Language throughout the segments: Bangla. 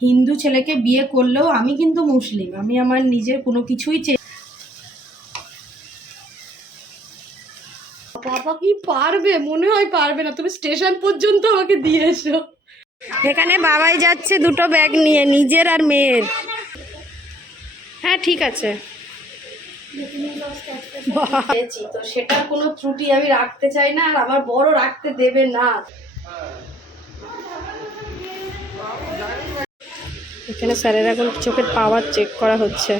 হিন্দু ছেলেকে বিয়ে করলেও আমি কিন্তু মুসলিম আমি আমার নিজের কোনো কিছুই চে বাবা কি পারবে? মনে হয় পারবে না। তুমি স্টেশন পর্যন্ত আমাকে দিয়ে এসো। এখানে বাবাই যাচ্ছে দুটো ব্যাগ নিয়ে নিজের আর মেয়ের। হ্যাঁ ঠিক আছে। তো সেটার কোনো ত্রুটি আমি রাখতে চাই না আর আমার বড় রাখতে দেবে না। এখানে স্যারের এখন চোখের পাওয়ার চেক করা হচ্ছে।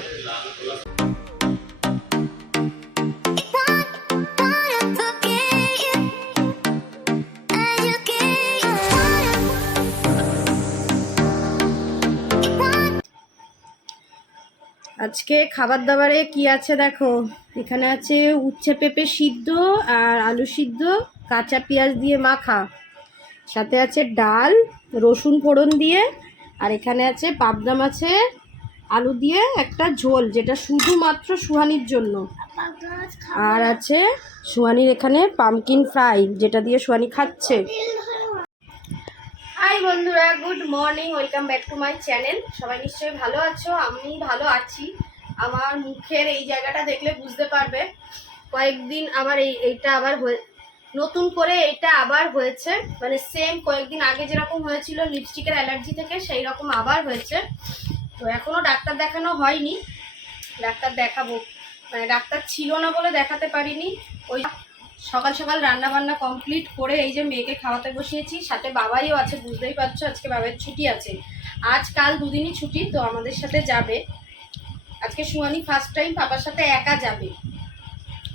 আজকে খাবার দাবারে কি আছে দেখো? এখানে আছে উচ্ছে পেঁপে সিদ্ধ আর আলু সিদ্ধ, কাঁচা পেঁয়াজ দিয়ে মাখা। সাথে আছে ডাল, রসুন ফোড়ন দিয়ে আর এখানে আছে পাবদা মাছের আলু দিয়ে একটা ঝোল, যেটা শুধুমাত্র সুহানির জন্য। আর আছে সুহানির এখানে পামকিন ফ্রাই যেটা দিয়ে সুহানি খাচ্ছে। হাই বন্ধুরা good morning welcome back to my channel সবাই নিশ্চয়ই ভালো আছো? আমি ভালো আছি। আমার মুখের এই জায়গাটা দেখলে বুঝতে পারবে। কয়েকদিন আবার এই, এইটা আবার নতুন করে এটা আবার হয়েছে। মানে সেম কয়েকদিন আগে যেরকম হয়েছিল লিপস্টিকের অ্যালার্জি থেকে সেই রকম আবার হয়েছে। তো এখনও ডাক্তার দেখানো হয়নি। ডাক্তার দেখাবো। মানে ডাক্তার ছিল না বলে দেখাতে পারিনি। ওই সকাল সকাল রান্না বান্না কমপ্লিট করে এই যে মেয়েকে খাওয়াতে বসিয়েছি। সাথে বাবাইও আছে, বুঝতেই পারছ, আজকে বাবার ছুটি আছে। আজ কাল দুদিনই ছুটি, তো আমাদের সাথে যাবে। আজকে সুয়ানি ফার্স্ট টাইম পাপার সাথে একা যাবে।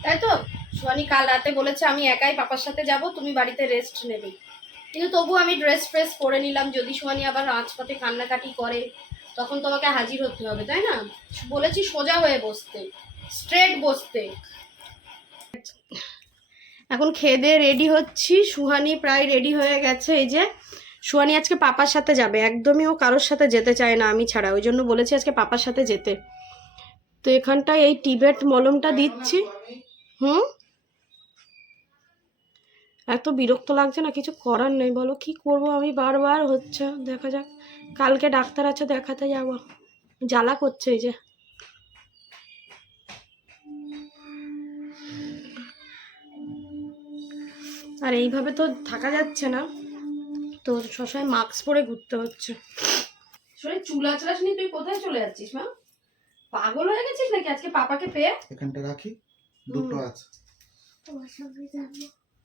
তাই তো? সুয়ানি কাল রাতে বলেছে, আমি একাই পাপার সাথে যাব, তুমি বাড়িতে রেস্ট নেবে। কিন্তু তবু আমি ড্রেস ফ্রেস করে নিলাম। যদি সুয়ানি আবার রাজপথে কান্নাকাটি করে, তখন তোমাকে হাজির হতে হবে, তাই না? বলেছি সোজা হয়ে বসতে স্ট্রেট বসতে। এখন খেয়ে দিয়ে রেডি হচ্ছি। সুহানি প্রায় রেডি হয়ে গেছে। এই যে, সুহানি আজকে পাপার সাথে যাবে। একদমই ও কারোর সাথে যেতে চায় না, আমি ছাড়া। ওই জন্য বলেছি আজকে পাপার সাথে যেতে। তো এখানটায় এই টিবেট মলমটা দিচ্ছি। হুম? এত বিরক্ত লাগছে না কিছু করার নেই বলো কি করব আমি বারবার হচ্ছে দেখা যাক। কালকে ডাক্তার আছে দেখাতে যাব। জ্বালা করছে এই যে। আর এইভাবে তো থাকা যাচ্ছে না। তো সবসময় মাস্ক পরে ঘুরতে হচ্ছে। শরীর চুল আচড়াস নিয়ে তুই কোথায় চলে যাচ্ছিস মা? পাগল হয়ে গেছিস নাকি আজকে পাপাকে পেয়ে? এখানটা রাখি দুটো। আছে।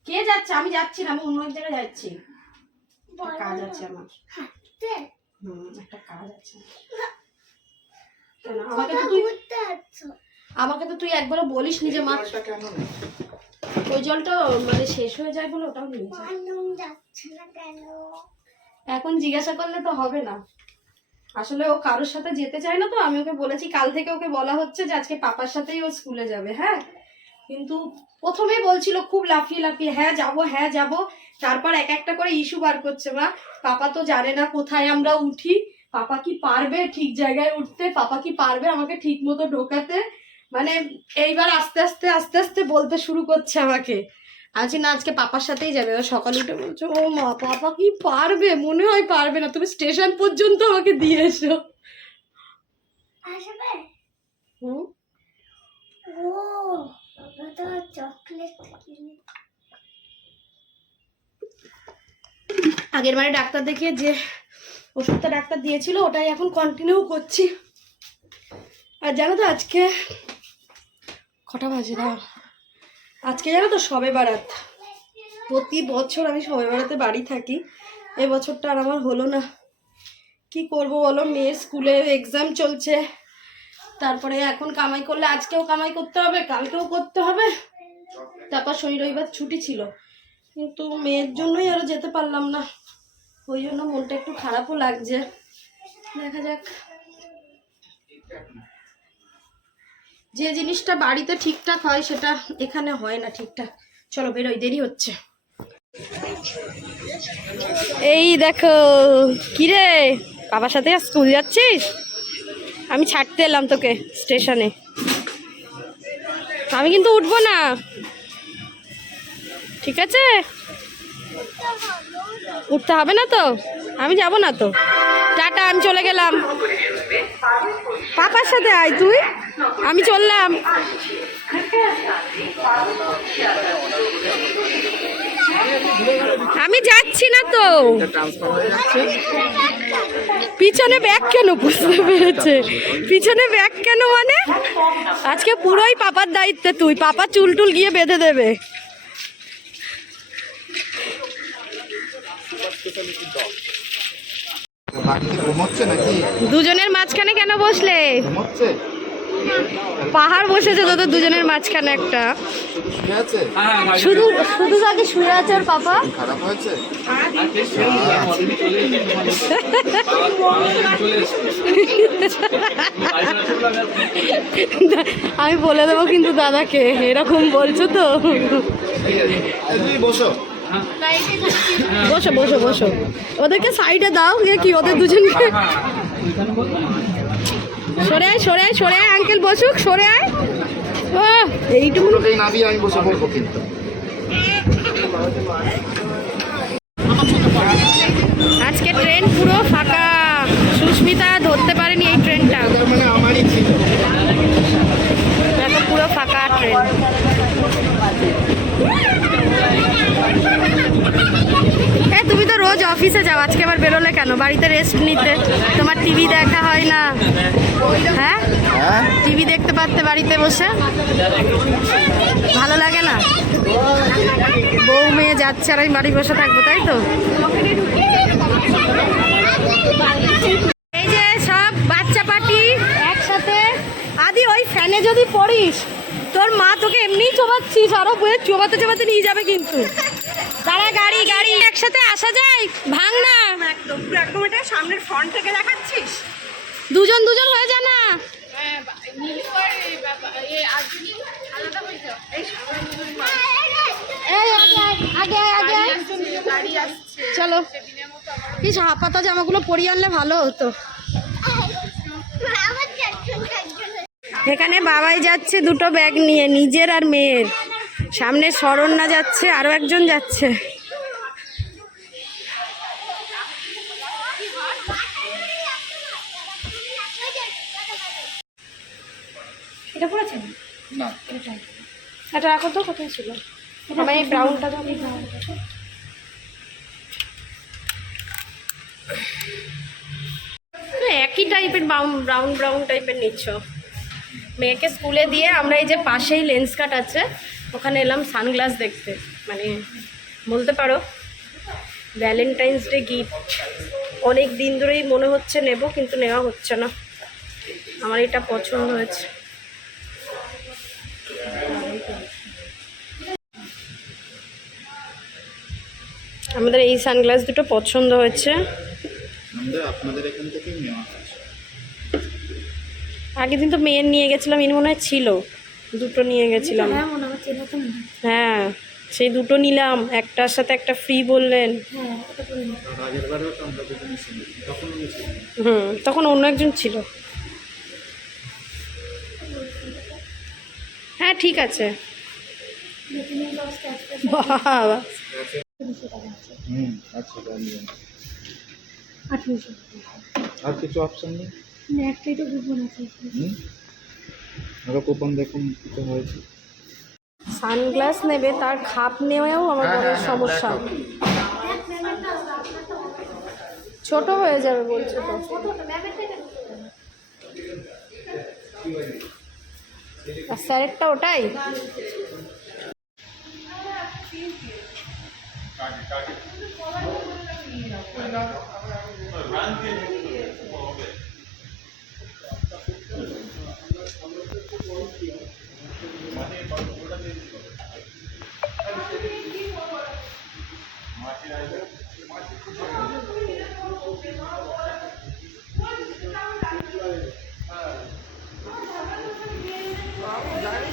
কে যাচ্ছে? আমি যাচ্ছি না আমি অন্য এক জায়গায় যাচ্ছি। কাজ আছে আমার। হুম একটা কাজ আছে। আমাকে তো তুই আমাকে তো তুই একবারও বলিস নি যে মা কেন ওই জলটা মানে শেষ হয়ে যায় বলে ওটাও নিয়ে এখন জিজ্ঞাসা করলে তো হবে না। আসলে ও কারোর সাথে যেতে চায় না তো আমি ওকে বলেছি কাল থেকে ওকে বলা হচ্ছে যে আজকে পাপার সাথেই ও স্কুলে যাবে হ্যাঁ? কিন্তু প্রথমেই বলছিল খুব লাফিয়ে লাফিয়ে হ্যাঁ যাব হ্যাঁ যাব। তারপর এক একটা করে ইস্যু বার করছে মা পাপা তো জানে না কোথায় আমরা উঠি। পাপা কি পারবে ঠিক জায়গায় উঠতে? পাপা কি পারবে আমাকে ঠিক মতো ঢোকাতে? মানে এইবার আস্তে আস্তে আস্তে আস্তে বলতে শুরু করছে আমাকে। আজ না আজকে পাপার সাথেই যাবে। ও সকালে উঠে বলছো ও মা পাপা কি পারবে? মনে হয় পারবে না। তুমি স্টেশন পর্যন্ত আমাকে দিয়ে এসো। হুম? ও। আগের বারে ডাক্তার দেখিয়ে যে ওষুধটা ডাক্তার দিয়েছিল, ওটাই এখন কন্টিনিউ করছি। আর জানো তো আজকে কটা বাজে না? আজকে জানো তো সবে বারাত। প্রতি বছর আমি সবে বেড়াতে বাড়ি থাকি। এই বছরটা আর আমার হলো না। কি করব বলো? মেয়ের স্কুলে এক্সাম চলছে। তারপরে এখন কামাই করলে আজকেও কামাই করতে হবে, কালকেও করতে হবে। তারপর শনি, রবিবার ছুটি ছিল। কিন্তু মেয়ের জন্যই আরও যেতে পারলাম না। ওই জন্য মনটা একটু খারাপও লাগছে। দেখা যাক। যে জিনিসটা বাড়িতে ঠিকঠাক হয়, সেটা এখানে হয় না ঠিকঠাক। চলো বেরোই, দেরি হচ্ছে। এই দেখো, কিরে? বাবার সাথে স্কুল যাচ্ছিস? আমি ছাড়তে এলাম তোকে স্টেশনে। আমি কিন্তু উঠবো না। ঠিক আছে? উঠতে হবে না তো? আমি যাব না তো। টাটা, আমি চলে গেলাম। পাপার সাথে আয় তুই। আমি চললাম। আমি যাচ্ছি না তো। পিছনে ব্যাগ কেন? বুঝতে পেরেছে। পিছনে ব্যাগ কেন মানে? আজকে পুরোই পাপার দায়িত্বে তুই। পাপা চুল টুল গিয়ে বেঁধে দেবে। দুজনের মাঝখানে কেন বসলে? পাহাড় বসেছে তোদের দুজনের মাঝখানে একটা। শুধু শুধু আগে শুয়ে আছে ওর পাপা। আমি বলে দেবো কিন্তু দাদাকে, এরকম বলছো তো। বসো বসো বসো বসো। ওদেরকে সাইডে দাও গিয়ে কি ওদের দুজনকে? সরে আয় সরে আয় সরে আয় আঙ্কেল বসুক সরে আয়। আহ, এইটুকু নামিয়ে আমি বসে পড়ব কিন্তু। আজকে ট্রেন পুরো ফাঁকা। সুস্মিতা ধরতে পারেনি এই ট্রেনটা মানে আমারই ছিল। দেখো পুরো ফাঁকা ট্রেন এ তুমি তো রোজ অফিসে যাও আজকে আবার বেরোলে কেন? বাড়িতে রেস্ট নিতে। তোমার টিভি দেখা হয় না। হ্যাঁ? হ্যাঁ? টিভি দেখতে পারতে বাড়িতে বসে? ভালো লাগে না? বউ মেয়ে যাচ্ছে আর আমি বাড়ি বসে থাকব তাই তো? এই যে সব বাচ্চা পার্টি একসাথে। আদি ওই ফ্যানে যদি পড়িস তোর মা তোকে এমনিই চোবাচ্ছিস আরও বয়ে চোবাতে চোবাতে নিয়ে যাবে কিন্তু। তারা গাড়ি গাড়ি একসাথে আসা যায়? ভাঙ না। একদম একদম এটা সামনের ফ্রন্ট থেকে দেখাচ্ছিস? দুজন দুজন হয়ে যা না। চলো। কি হাফাতা জামাগুলো পরিয়ে আনলে ভালো হতো। এখানে বাবাই যাচ্ছে দুটো ব্যাগ নিয়ে নিজের আর মেয়ের। সামনে শরণ্যা যাচ্ছে আরও একজন যাচ্ছে। এটা পড়েছেন না। এটা রাখো তো কোথায় ছিল? আমার এই ব্রাউনটা দাও একই টাইপের ব্রাউন ব্রাউন ব্রাউন টাইপের নিচ্ছ। মেয়েকে স্কুলে দিয়ে আমরা এই যে পাশেই লেন্স কাট আছে ওখানে এলাম সানগ্লাস দেখতে। মানে বলতে পারো ভ্যালেন্টাইন্স ডে গিফট অনেক দিন ধরেই মনে হচ্ছে নেব কিন্তু নেওয়া হচ্ছে না। আমার এটা পছন্দ হয়েছে। আমাদের এই সানগ্লাস দুটো পছন্দ হয়েছে। আগের দিন তো মেয়ের নিয়ে গেছিলাম এর মনে হয় ছিল। দুটো নিয়ে গেছিলাম। হ্যাঁ সেই দুটো নিলাম। একটার সাথে একটা ফ্রি বললেন। তো ছিলাম হুম তখন অন্য একজন ছিল। হ্যাঁ ঠিক আছে। বাবা আচ্ছা আর কিছু অপশন নেই? হুম? আরও কুপন দেখুন কিছু হয়েছে। সানগ্লাস নেবে তার খাপ নেওয়াও আমার হ্যাঁ, বড় হ্যাঁ, হ্যাঁ, সমস্যা। ছোট হয়ে যাবে বলছো তো। আর স্যারেরটা ওটাই?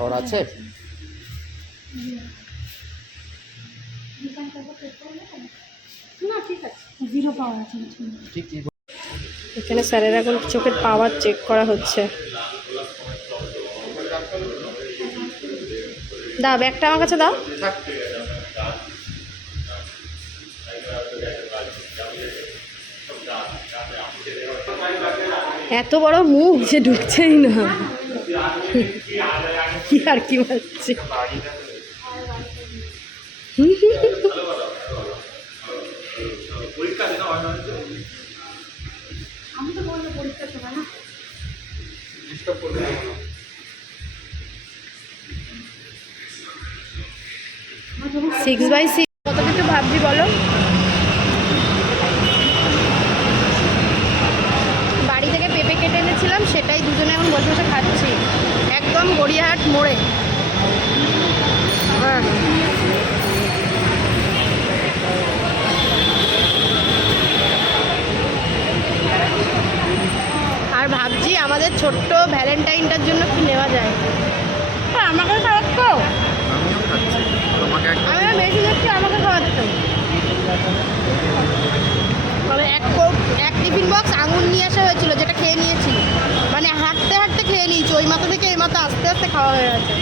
খাবার আছে? এখানে স্যারের এখন চোখের পাওয়ার চেক করা হচ্ছে। দাও ব্যাগটা আমার কাছে দাও। এত বড় মুখ যে ঢুকছেই না। কি আর কি মারছে সিক্স বাই সিক্স কত কিছু ভাবছি বলো? বাড়ি থেকে পেঁপে কেটে এনেছিলাম, সেটাই দুজনে এখন বসে বসে খাচ্ছি। একদম গড়িয়াহাট মোড়ে। হ্যাঁ আর ভাবছি আমাদের ছোট্ট ভ্যালেন্টাইনটার জন্য কি নেওয়া যায়? হ্যাঁ আমাকে খাওয়াতো আমিও খাচ্ছি। তোমাকে একটা আমি বেশি দেখছি আমাকে খাওয়াতো তবে এক এক টিফিন বক্স আঙুর নিয়ে আসা হয়েছিল যেটা খেয়ে নিয়েছি। হাঁটতে হাঁটতে খেয়ে নিয়েছি। ওই মাথা থেকে এই মাথা আস্তে আস্তে খাওয়া হয়ে গেছে।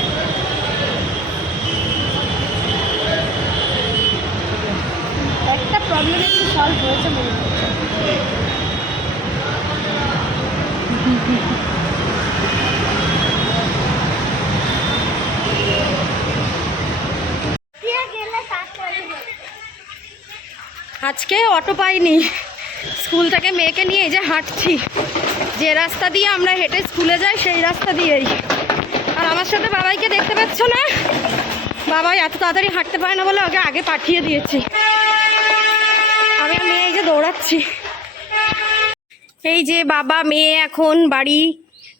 একটা প্রবলেম একটু সলভ হয়েছে মনে হচ্ছে। আজকে অটো পাইনি। স্কুল থেকে মেয়েকে নিয়ে এই যে হাঁটছি। যে রাস্তা দিয়ে আমরা হেঁটে স্কুলে যাই সেই রাস্তা দিয়েই। আর আমার সাথে বাবাইকে দেখতে পাচ্ছ না? বাবাই এত তাড়াতাড়ি হাঁটতে পারে না বলে ওকে আগে পাঠিয়ে দিয়েছি। আমি আর মেয়ে এই যে দৌড়াচ্ছি। এই যে বাবা মেয়ে এখন বাড়ি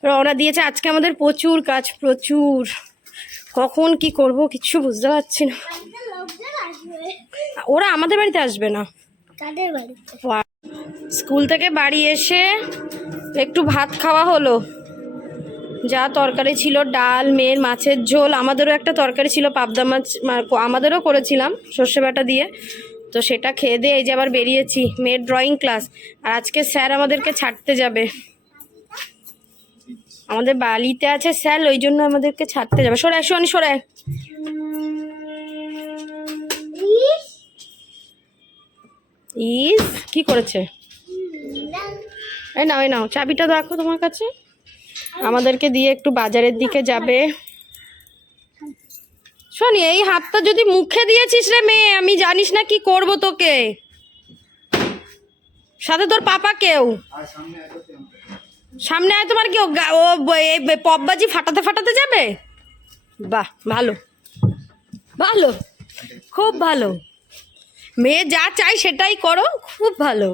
রওনা দিয়েছে। আজকে আমাদের প্রচুর কাজ প্রচুর। কখন কি করব কিচ্ছু বুঝতে পারছি না। ওরা আমাদের বাড়িতে আসবে না? কাদের বাড়িতে। স্কুল থেকে বাড়ি এসে একটু ভাত খাওয়া হলো। যা তরকারি ছিল, ডাল, মেয়ের মাছের ঝোল, আমাদেরও একটা তরকারি ছিল, পাবদা মাছ আমাদেরও করেছিলাম সর্ষে বাটা দিয়ে। তো সেটা খেয়ে দিয়ে এই যে আবার বেরিয়েছি, মেয়ের ড্রয়িং ক্লাস আর আজকে স্যার আমাদেরকে ছাড়তে যাবে। আমাদের বালিতে আছে স্যার, ওই জন্য আমাদেরকে ছাড়তে যাবে। সরে শোনি সরে ইস কি করেছে? এই নাও এই নাও, চাবিটা দেখো তোমার কাছে। আমাদেরকে দিয়ে একটু বাজারের দিকে যাবে। শোনি, এই হাতটা যদি মুখে দিয়েছিস রে মেয়ে, আমি জানিস না কি করব তোকে। সাথে তোর পাপা কেউ? সামনে আয় তোমার কি ও পপবাজি ফাটাতে ফাটাতে যাবে? বাহ, ভালো। ভালো, খুব ভালো। মেয়ে যা চাই সেটাই করো, খুব ভালো।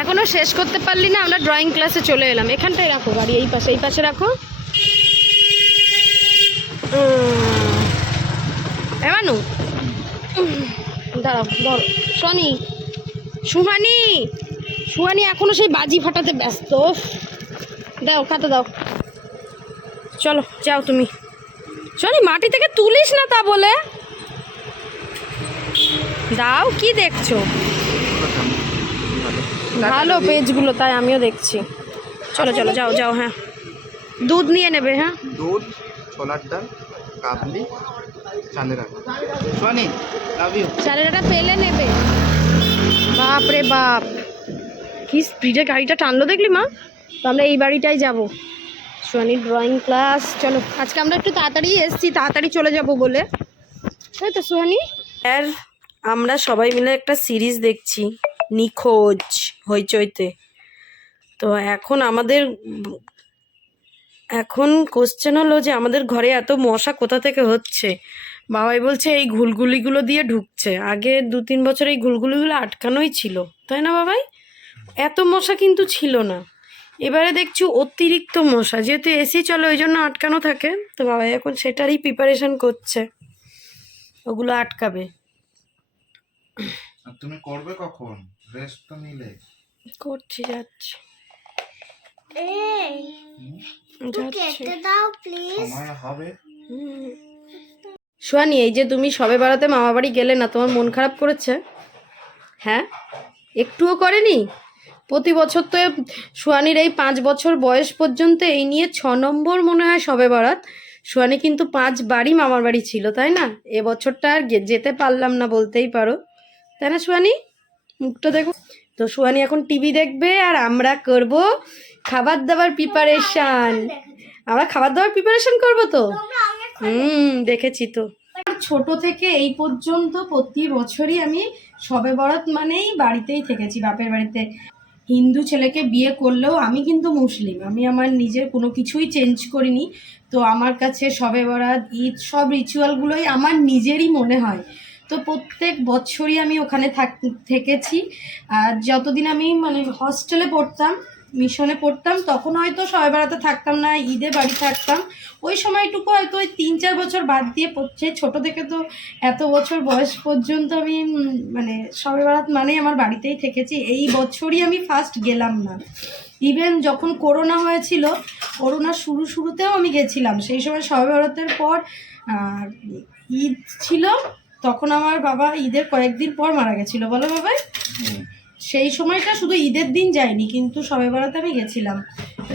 এখনও শেষ করতে পারলি না, আমরা ড্রয়িং ক্লাসে চলে এলাম। এখানটায় রাখো গাড়ি, এই পাশে এই পাশে রাখো। এমানু দাঁড়াও, ধরো শনি সুহানি সুহানি এখনও সেই বাজি ফাটাতে ব্যস্ত। দাও, খাতে দাও। চলো, যাও তুমি। শনি মাটি থেকে তুলিস না তা বলে। দাও কি দেখছ? ভালো পেজগুলো তাই আমিও দেখছি। চলো চলো যাও যাও হ্যাঁ। দুধ নিয়ে নেবে হ্যাঁ? দুধ ছোলার ডাল কাবলি চালের আটা। সোনি লাভ ইউ স্যারেরা পেলে নেবে। বাপ রে বাপ। কি স্পিডে গাড়িটা টানলো দেখলি মা? তো আমরা এই বাড়িটাই যাব। সোয়ানির ড্রয়িং ক্লাস চলো। আজকে আমরা একটু তাড়াতাড়ি এসছি তাড়াতাড়ি চলে যাব বলে। তাই তো সোহানি। আর আমরা সবাই মিলে একটা সিরিজ দেখছি, নিখোঁজ হইচইতে। তো এখন আমাদের, এখন কোশ্চেন হলো যে আমাদের ঘরে এত মশা কোথা থেকে হচ্ছে? বাবাই বলছে এই ঘুলগুলিগুলো দিয়ে ঢুকছে। আগে দু তিন বছর এই ঘুলগুলিগুলো আটকানোই ছিল, তাই না বাবাই? এত মশা কিন্তু ছিল না। এবারে দেখছি অতিরিক্ত মশা, যেহেতু এসি চলে ওই জন্য আটকানো থাকে, তো বাবাই এখন সেটারই প্রিপারেশন করছে। ওগুলো আটকাবে। তুমি করবে কখন? রেস্ট তো নিলে। করছি যাচ্ছি। এই কেটে দাও প্লিজ সময় হবে। সোয়ানি এই যে তুমি সবে বেড়াতে মামা বাড়ি গেলে না তোমার মন খারাপ করেছে? হ্যাঁ? একটুও করেনি? প্রতি বছর তো সোয়ানির এই পাঁচ বছর বয়স পর্যন্ত এই নিয়ে ছ নম্বর মনে হয় সবে বরাত সোয়ানি কিন্তু পাঁচ বাড়ি মামার বাড়ি ছিল তাই না? এ বছরটা আর গে- যেতে পারলাম না বলতেই পারো। তাই না সোয়ানি মুখটা দেখো। তো সোয়ানি এখন টিভি দেখবে আর আমরা করব খাবার দাবার প্রিপারেশন আমরা খাবার দাবার প্রিপারেশন করব তো? হুম, দেখেছি তো। ছোট থেকে এই পর্যন্ত প্রতি বছরই আমি সবে বরাত মানেই বাড়িতেই থেকেছি, বাপের বাড়িতে। হিন্দু ছেলেকে বিয়ে করলেও আমি কিন্তু মুসলিম। আমি আমার নিজের কোনো কিছুই চেঞ্জ করিনি। তো আমার কাছে সবে বরাত, ঈদ সব রিচুয়ালগুলোই আমার নিজেরই মনে হয়। তো প্রত্যেক বছরই আমি ওখানে থাক, থেকেছি। আর যতদিন আমি মানে হস্টেলে পড়তাম মিশনে পড়তাম, তখন হয়তো সবাই বেড়াতে থাকতাম না, ঈদে বাড়ি থাকতাম। ওই সময়টুকু হয়তো ওই তিন চার বছর বাদ দিয়ে পড়ছে। ছোট থেকে তো এত বছর বয়স পর্যন্ত আমি মানে সবে বেড়াত মানে আমার বাড়িতেই থেকেছি। এই বছরই আমি ফার্স্ট গেলাম না। ইভেন যখন করোনা হয়েছিল করোনা শুরু শুরুতেও আমি গেছিলাম। সেই সময় সবে বেড়াতের পর ঈদ ছিল তখন আমার বাবা ঈদের কয়েকদিন পর মারা গেছিল বলো বাবা সেই সময়টা শুধু ঈদের দিন যায়নি কিন্তু সবে বেড়াতে আমি গেছিলাম।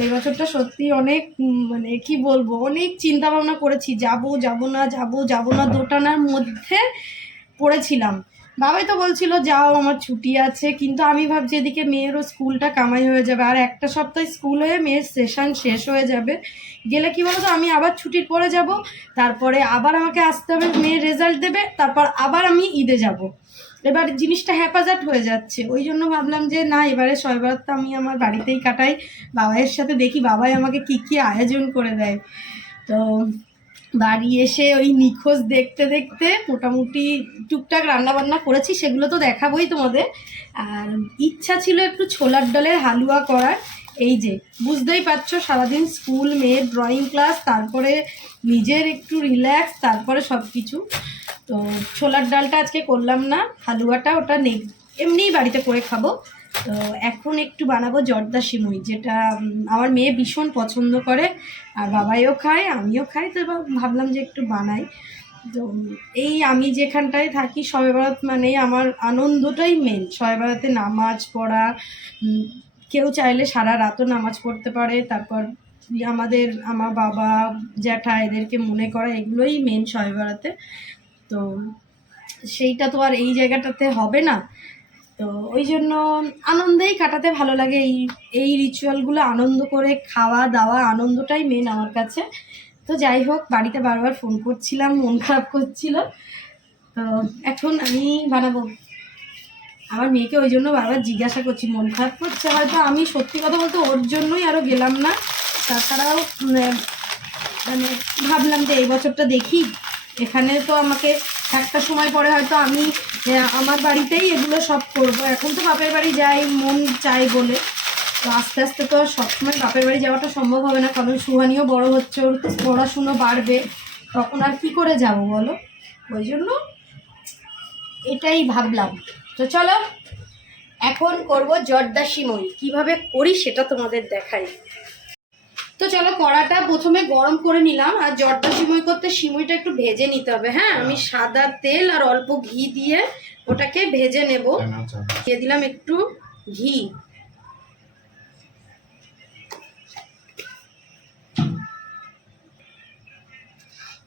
এই বছরটা সত্যি অনেক মানে কি বলব অনেক চিন্তা ভাবনা করেছি যাব যাব না যাব যাব না দোটানার মধ্যে পড়েছিলাম। বাবাই তো বলছিল, যাও, আমার ছুটি আছে। কিন্তু আমি ভাবছি এদিকে মেয়েরও স্কুলটা কামাই হয়ে যাবে। আর একটা সপ্তাহ স্কুল হয়ে মেয়ের সেশন শেষ হয়ে যাবে। গেলে কি বলতো, আমি আবার ছুটির পরে যাব, তারপরে আবার আমাকে আসতে হবে, মেয়ের রেজাল্ট দেবে, তারপর আবার আমি ঈদে যাব। এবার জিনিসটা হ্যাপাজাট হয়ে যাচ্ছে। ওই জন্য ভাবলাম যে, না, এবারে শয়বরাতটা আমি আমার বাড়িতেই কাটাই। বাবাইয়ের সাথে দেখি, বাবাই আমাকে কি কি আয়োজন করে দেয়। তো বাড়ি এসে ওই নিখোঁজ দেখতে দেখতে মোটামুটি টুকটাক রান্না বান্না করেছি, সেগুলো তো দেখাবোই তোমাদের। আর ইচ্ছা ছিল একটু ছোলার ডালের হালুয়া করার। এই যে, বুঝতেই পারছ সারাদিন স্কুল, মেয়ের ড্রয়িং ক্লাস তারপরে নিজের একটু রিল্যাক্স তারপরে সব কিছু তো ছোলার ডালটা আজকে করলাম না, হালুয়াটা ওটা নেই। এমনিই বাড়িতে করে খাব। তো এখন একটু বানাবো জর্দা সিমুই, যেটা আমার মেয়ে ভীষণ পছন্দ করে, আর বাবাইও খায়, আমিও খাই, তো ভাবলাম যে একটু বানাই। তো এই আমি যেখানটায় থাকি, শবে বরাত মানে আমার আনন্দটাই মেন শবে বরাতে নামাজ পড়া কেউ চাইলে সারা রাতও নামাজ পড়তে পারে, তারপর আমাদের, আমার বাবা, জ্যাঠা, এদেরকে মনে করা, এগুলোই মেন শবে বরাতে। তো, সেইটা তো আর এই জায়গাটাতে হবে না। তো ওই জন্য আনন্দেই কাটাতে ভালো লাগে। এই এই রিচুয়ালগুলো আনন্দ করে খাওয়া দাওয়া আনন্দটাই মেন আমার কাছে। তো যাই হোক, বাড়িতে বারবার ফোন করছিলাম, মন খারাপ করছিল। তো এখন আমি বানাবো। আমার মেয়েকে ওই জন্য বারবার জিজ্ঞাসা করছি, মন খারাপ করছে হয়তো? আমি সত্যি কথা বলতে ওর জন্যই আরও গেলাম না। তাছাড়াও মানে ভাবলাম যে এই বছরটা দেখি। এখানে তো আমাকে একটা সময় পরে হয়তো আমি আহ, আমার বাড়িতেই এগুলো সব করব। এখন তো বাপের বাড়ি যাই মন চাই বলে। তো আস্তে আস্তে তো আর সবসময় বাপের বাড়ি যাওয়াটা সম্ভব হবে না কারণ সুহানিও বড় হচ্ছে ওর পড়াশুনো বাড়বে। তখন আর কি করে যাব বলো? ওই জন্য এটাই ভাবলাম। তো চলো এখন করব জর্দা সিমই কীভাবে করি সেটা তোমাদের দেখাই। তো চলো কড়াটা প্রথমে গরম করে নিলাম আর জর্দা সিমই করতে সিমইটা একটু ভেজে নিতে হবে। হ্যাঁ আমি সাদা তেল আর অল্প ঘি দিয়ে ওটাকে ভেজে নেব। দিয়ে দিলাম একটু ঘি।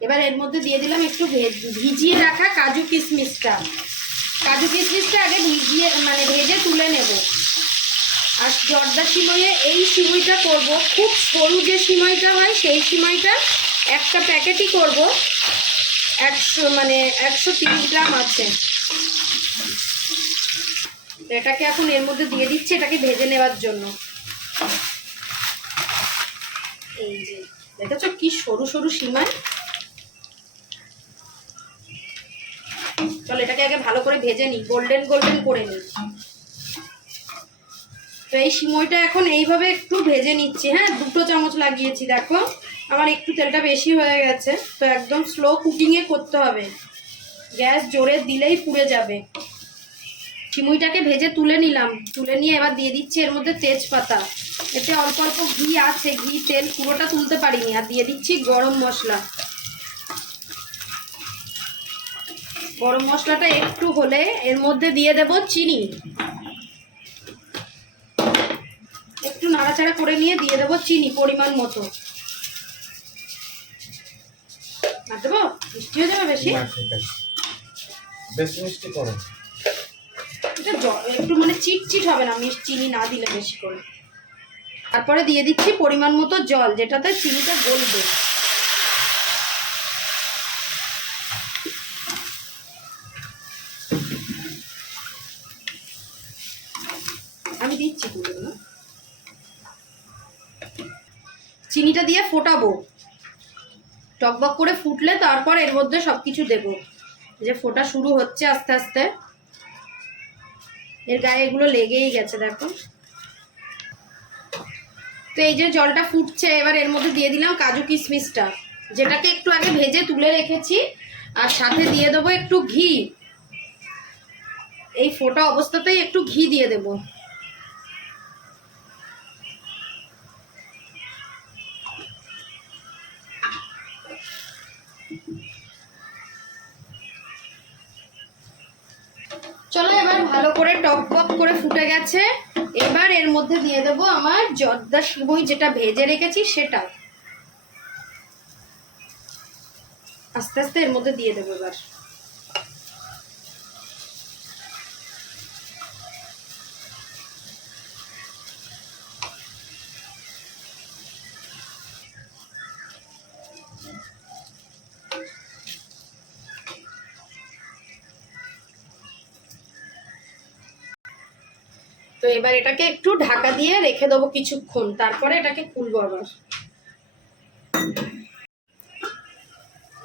এবার এর মধ্যে দিয়ে দিলাম একটু ভিজিয়ে রাখা কাজু কিশমিশটা কাজু কিশমিশটা আগে ভিজিয়ে মানে ভেজে তুলে নেব। আর জর্দা সিমইয়ে এই সিমইটা করব। খুব সরু যে সিমইটা হয়, সেই সিমইটা একটা প্যাকেটই করব। একশো মানে একশো গ্রাম আছে। এটাকে এখন এর মধ্যে দিয়ে দিচ্ছি, এটাকে ভেজে নেওয়ার জন্য। এই যে, দেখেছ কি সরু সরু সিমাই? চলো এটাকে আগে ভালো করে ভেজে নিই, গোল্ডেন গোল্ডেন করে নিই। তো এই সিমইটা এখন এইভাবে একটু ভেজে নিচ্ছি হ্যাঁ? দুটো চামচ লাগিয়েছি, দেখো। আমার একটু তেলটা বেশি হয়ে গেছে, তো একদম স্লো কুকিংয়ে করতে হবে। গ্যাস জোরে দিলেই পুড়ে যাবে। সিমুইটাকে ভেজে তুলে নিলাম। তুলে নিয়ে এবার দিয়ে দিচ্ছি এর মধ্যে তেজপাতা। এতে অল্প অল্প ঘি আছে, ঘি, তেল পুরোটা তুলতে পারিনি। আর দিয়ে দিচ্ছি গরম মশলা। গরম মশলাটা একটু হলে এর মধ্যে দিয়ে দেব চিনি। নাড়াচাড়া করে নিয়ে দিয়ে দেবো চিনি পরিমাণ মতো। আর দেবো? মিষ্টি হয়ে যাবে বেশি? না বেশি মিষ্টি করো এটা একটু মানে হবে না মিষ্টি চিনি না দিলে বেশি করে। তারপরে দিয়ে দিচ্ছি পরিমাণ মতো জল যেটাতে চিনিটা গলবে আমি দিচ্ছি তুলে না চিনিটা দিয়ে ফোটাবো। টকবক করে ফুটলে তারপর এর মধ্যে সব কিছু দেবো যে ফোটা শুরু হচ্ছে আস্তে আস্তে। এর গায়ে এগুলো লেগেই গেছে, দেখো। তো এই যে জলটা ফুটছে, এবার এর মধ্যে দিয়ে দিলাম কাজু কিশমিশটা। যেটাকে একটু আগে ভেজে তুলে রেখেছি, আর সাথে দিয়ে দেবো একটু ঘি। এই ফোটা অবস্থাতেই একটু ঘি দিয়ে দেব। গেছে এবার এর মধ্যে দিয়ে দেবো আমার জর্দা সিমই যেটা ভেজে রেখেছি সেটা আস্তে আস্তে এর মধ্যে দিয়ে দেবো এবার। তো এবার এটাকে একটু ঢাকা দিয়ে রেখে দেবো কিছুক্ষণ, তারপরে এটাকে খুলবো আবার।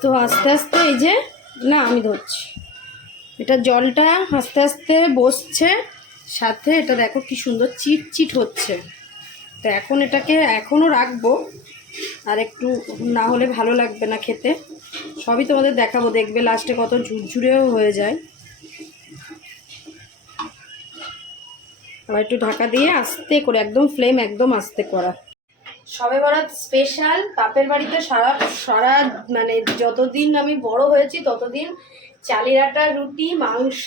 তো আস্তে আস্তে এই যে, না, আমি ধরছি। এটা জলটা আস্তে আস্তে বসছে, সাথে এটা দেখো কি সুন্দর চিট চিট হচ্ছে। তো এখন এটাকে এখনও রাখব, আর একটু না হলে ভালো লাগবে না খেতে। সবই তোমাদের দেখাবো, দেখবে লাস্টে কত ঝুরঝুরেও হয়ে যায়। আবার একটু ঢাকা দিয়ে আস্তে করে, একদম ফ্লেম একদম আস্তে করা। সবে বরাত স্পেশাল বাপের বাড়িতে সারা সারা মানে যতদিন আমি বড় হয়েছি ততদিন চালের আটার রুটি, মাংস,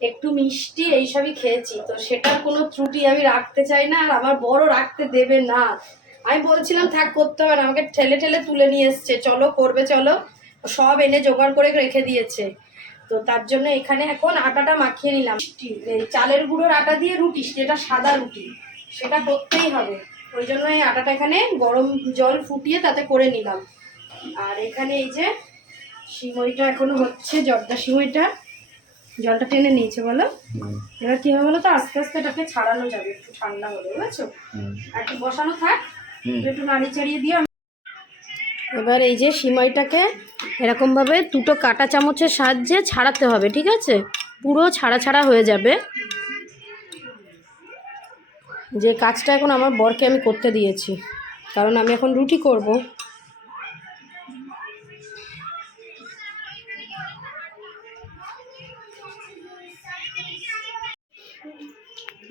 একটু মিষ্টি এইসবই খেয়েছি। তো সেটার কোনো ত্রুটি আমি রাখতে চাই না, আর আমার বড় রাখতে দেবে না। আমি বলছিলাম, থাক, করতে হবে না। আমাকে ঠেলে ঠেলে তুলে নিয়ে এসছে। চলো, করবে, চলো। সব এনে জোগাড় করে রেখে দিয়েছে। তো তার জন্য এখানে এখন আটাটা মাখিয়ে নিলাম। এই চালের গুঁড়োর আটা দিয়ে রুটি যেটা সাদা রুটি সেটা করতেই হবে। ওই জন্য এই আটাটা এখানে গরম জল ফুটিয়ে তাতে করে নিলাম। আর এখানে এই যে সিমইটা এখনও হচ্ছে জর্দা সিমইটা। জলটা টেনে নিয়েছে বলো। এবার কি হবে বলো তো? আস্তে আস্তে এটাকে ছাড়ানো যাবে একটু ঠান্ডা হলে বুঝেছ? আর একটু বসানো থাক। একটু নাড়ি চাড়িয়ে দিয়ে এবার এই যে সিমাইটাকে এরকমভাবে দুটো কাটা চামচের সাহায্যে ছাড়াতে হবে, ঠিক আছে? পুরো ছাড়া ছাড়া হয়ে যাবে। যে কাজটা এখন আমার বরকে আমি করতে দিয়েছি, কারণ আমি এখন রুটি করব।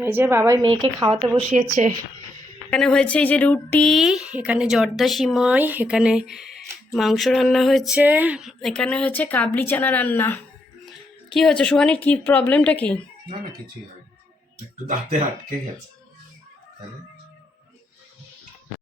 এই যে বাবাই মেয়েকে খাওয়াতে বসিয়েছে। এখানে হয়েছে এই যে রুটি, এখানে জর্দা সিময়, এখানে মাংস রান্না হয়েছে, এখানে হয়েছে কাবলি চানা রান্না। কি হয়েছে সুহানি, কি প্রবলেমটা কি? না না, কিছুই হয় একটু দাঁতে আটকে গেছে। তাহলে?